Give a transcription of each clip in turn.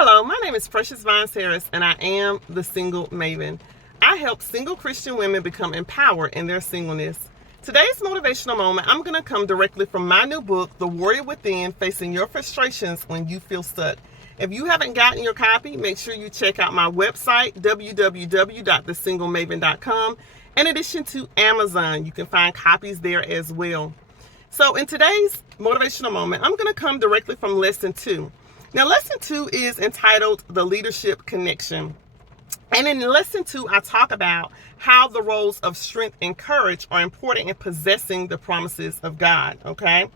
Hello, my name is Precious Vines Harris, and I am the Single Maven. I help single Christian women become empowered in their singleness. Today's motivational moment, I'm going to come directly from my new book, The Warrior Within, Facing Your Frustrations When You Feel Stuck. If you haven't gotten your copy, make sure you check out my website, www.thesinglemavin.com. In addition to Amazon, you can find copies there as well. So in today's motivational moment, I'm going to come directly from lesson 2. Now, lesson 2 is entitled The Leadership Connection. And in lesson 2, I talk about how the roles of strength and courage are important in possessing the promises of God, okay?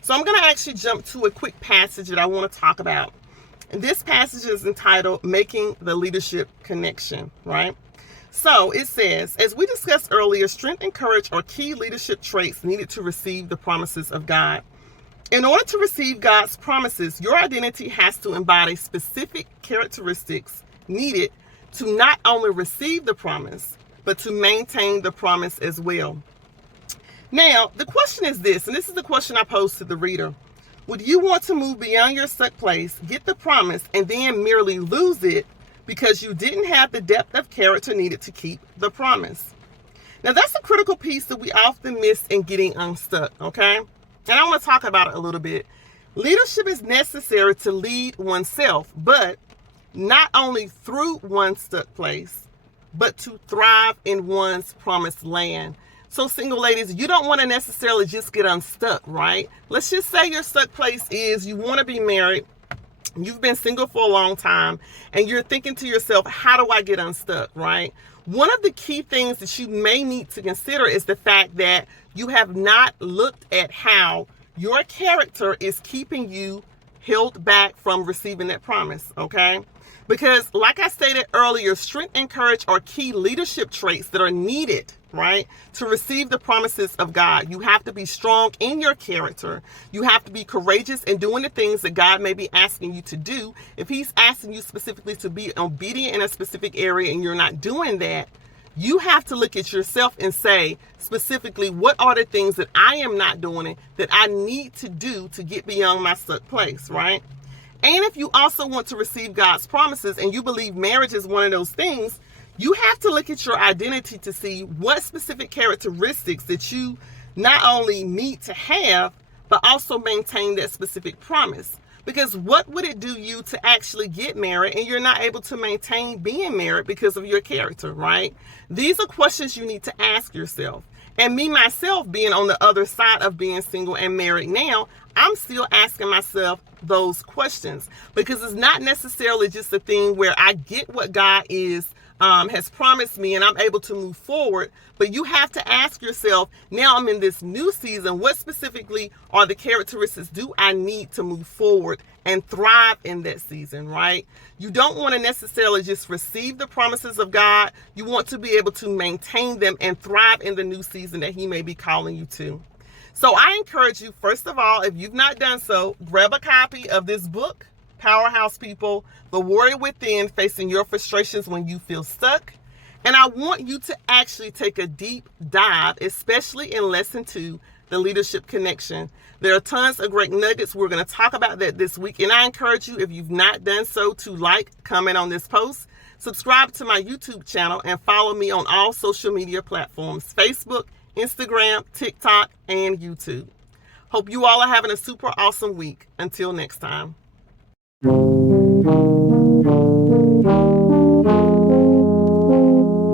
So I'm going to actually jump to a quick passage that I want to talk about. And this passage is entitled Making the Leadership Connection, right? So it says, as we discussed earlier, strength and courage are key leadership traits needed to receive the promises of God. In order to receive God's promises, your identity has to embody specific characteristics needed to not only receive the promise, but to maintain the promise as well. Now, the question is this, and this is the question I pose to the reader. Would you want to move beyond your stuck place, get the promise, and then merely lose it because you didn't have the depth of character needed to keep the promise? Now, that's a critical piece that we often miss in getting unstuck, okay? And I want to talk about it a little bit. Leadership is necessary to lead oneself, but not only through one's stuck place, but to thrive in one's promised land. So single ladies, you don't want to necessarily just get unstuck, right? Let's just say your stuck place is you want to be married. You've been single for a long time, and you're thinking to yourself, how do I get unstuck, right? One of the key things that you may need to consider is the fact that you have not looked at how your character is keeping you held back from receiving that promise, okay? Because like I stated earlier, strength and courage are key leadership traits that are needed, right, to receive the promises of God. You have to be strong in your character. You have to be courageous in doing the things that God may be asking you to do. If he's asking you specifically to be obedient in a specific area and you're not doing that, you have to look at yourself and say specifically, what are the things that I am not doing that I need to do to get beyond my stuck place, right? And if you also want to receive God's promises and you believe marriage is one of those things, you have to look at your identity to see what specific characteristics that you not only need to have, but also maintain that specific promise. Because what would it do you to actually get married and you're not able to maintain being married because of your character, right? These are questions you need to ask yourself. And me, myself, being on the other side of being single and married now, I'm still asking myself those questions because it's not necessarily just a thing where I get what God has promised me and I'm able to move forward. But you have to ask yourself, now I'm in this new season, what specifically are the characteristics do I need to move forward and thrive in that season, right? You don't want to necessarily just receive the promises of God. You want to be able to maintain them and thrive in the new season that he may be calling you to. So I encourage you, first of all, if you've not done so, grab a copy of this book, Powerhouse People, The Warrior Within, Facing Your Frustrations When You Feel Stuck. And I want you to actually take a deep dive, especially in lesson 2, the leadership connection. There are tons of great nuggets. We're going to talk about that this week. And I encourage you, if you've not done so, to like, comment on this post, subscribe to my YouTube channel, and follow me on all social media platforms, Facebook, Instagram, TikTok, and YouTube. Hope you all are having a super awesome week. Until next time.